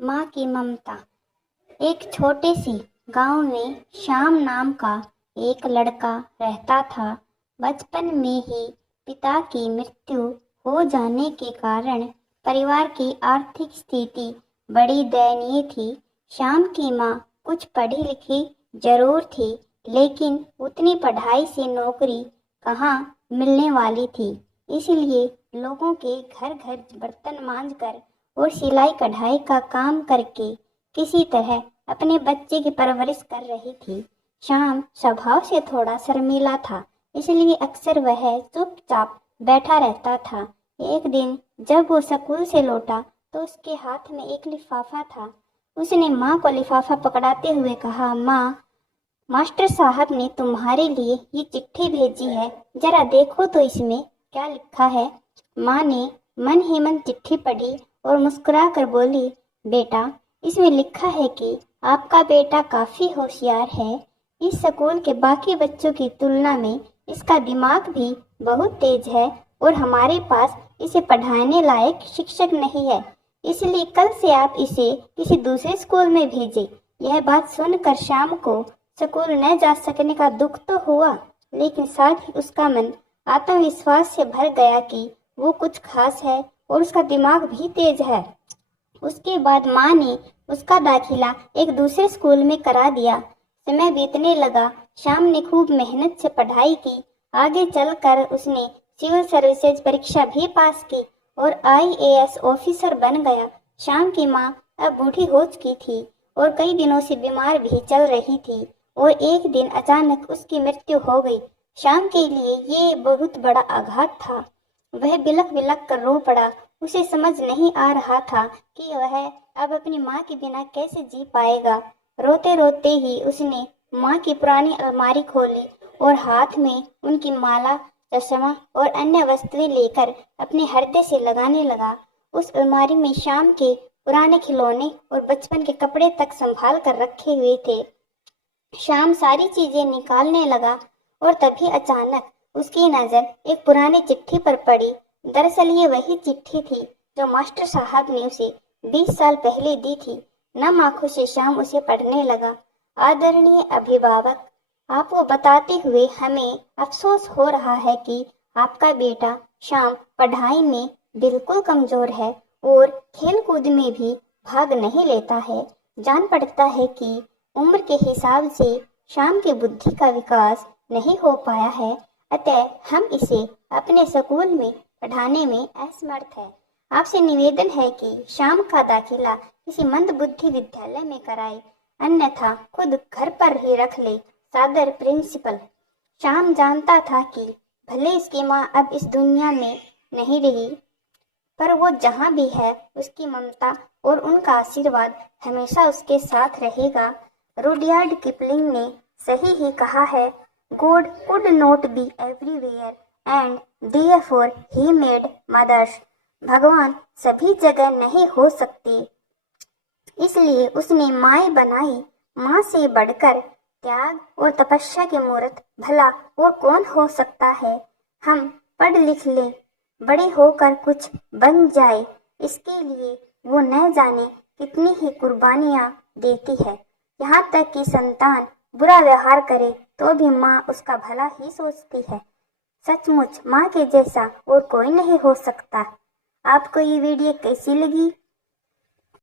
माँ की ममता। एक छोटे से गांव में श्याम नाम का एक लड़का रहता था। बचपन में ही पिता की मृत्यु हो जाने के कारण परिवार की आर्थिक स्थिति बड़ी दयनीय थी। श्याम की माँ कुछ पढ़ी लिखी जरूर थी, लेकिन उतनी पढ़ाई से नौकरी कहाँ मिलने वाली थी। इसलिए लोगों के घर घर बर्तन मांजकर और सिलाई कढ़ाई का काम करके किसी तरह अपने बच्चे की परवरिश कर रही थी। श्याम स्वभाव से थोड़ा शर्मीला था, इसलिए अक्सर वह चुपचाप बैठा रहता था। एक दिन जब वो स्कूल से लौटा तो उसके हाथ में एक लिफाफा था। उसने माँ को लिफाफा पकड़ाते हुए कहा, माँ, मास्टर साहब ने तुम्हारे लिए ये चिट्ठी भेजी है, जरा देखो तो इसमें क्या लिखा है। माँ ने मन ही मन चिट्ठी पढ़ी और मुस्कुरा कर बोली, बेटा, इसमें लिखा है कि आपका बेटा काफी होशियार है। इस स्कूल के बाकी बच्चों की तुलना में इसका दिमाग भी बहुत तेज है और हमारे पास इसे पढ़ाने लायक शिक्षक नहीं है, इसलिए कल से आप इसे किसी दूसरे स्कूल में भेजें। यह बात सुनकर श्याम को स्कूल न जा सकने का दुख तो हुआ, लेकिन साथ ही उसका मन आत्मविश्वास से भर गया कि वो कुछ खास है और उसका दिमाग भी तेज है। उसके बाद माँ ने उसका दाखिला एक दूसरे स्कूल में करा दिया। समय बीतने लगा। श्याम ने खूब मेहनत से पढ़ाई की। आगे चलकर उसने सिविल सर्विसेज परीक्षा भी पास की और IAS ऑफिसर बन गया। श्याम की माँ अब बूढ़ी हो चुकी थी और कई दिनों से बीमार भी चल रही थी और एक दिन अचानक उसकी मृत्यु हो गई। श्याम के लिए ये बहुत बड़ा आघात था। वह बिलख बिलख कर रो पड़ा। उसे समझ नहीं आ रहा था कि वह अब अपनी माँ के बिना कैसे जी पाएगा। रोते रोते ही उसने माँ की पुरानी अलमारी खोली और हाथ में उनकी माला, चश्मा और अन्य वस्तुएं लेकर अपने हृदय से लगाने लगा। उस अलमारी में श्याम के पुराने खिलौने और बचपन के कपड़े तक संभाल कर रखे हुए थे। श्याम सारी चीजें निकालने लगा और तभी अचानक उसकी नजर एक पुरानी चिट्ठी पर पड़ी। दरअसल ये वही चिट्ठी थी जो मास्टर साहब ने उसे 20 साल पहले दी थी। नम आंखों से श्याम उसे पढ़ने लगा। आदरणीय अभिभावक, आपको बताते हुए हमें अफसोस हो रहा है कि आपका बेटा श्याम पढ़ाई में बिल्कुल कमजोर है और खेल कूद में भी भाग नहीं लेता है। जान पड़ता है कि उम्र के हिसाब से श्याम की बुद्धि का विकास नहीं हो पाया है, अतः हम इसे अपने स्कूल में पढ़ाने में असमर्थ है। आपसे निवेदन है कि श्याम का दाखिला किसी मंद बुद्धि विद्यालय में कराए, अन्यथा खुद घर पर ही रख ले। सादर प्रिंसिपल। श्याम जानता था कि भले इसकी माँ अब इस दुनिया में नहीं रही, पर वो जहाँ भी है उसकी ममता और उनका आशीर्वाद हमेशा उसके साथ रहेगा। रुडयार्ड किपलिंग ने सही ही कहा है, God could not be everywhere and therefore he made mothers. भगवान सभी जगह नहीं हो सकते, इसलिए उसने माँ बनाई। माँ से बढ़कर त्याग और तपस्या की मूर्त भला और कौन हो सकता है। हम पढ़ लिख ले, बड़े होकर कुछ बन जाए, इसके लिए वो न जाने कितनी ही कुर्बानियाँ देती है। यहाँ तक कि संतान बुरा व्यवहार करे तो भी माँ उसका भला ही सोचती है। सचमुच माँ के जैसा और कोई नहीं हो सकता। आपको ये वीडियो कैसी लगी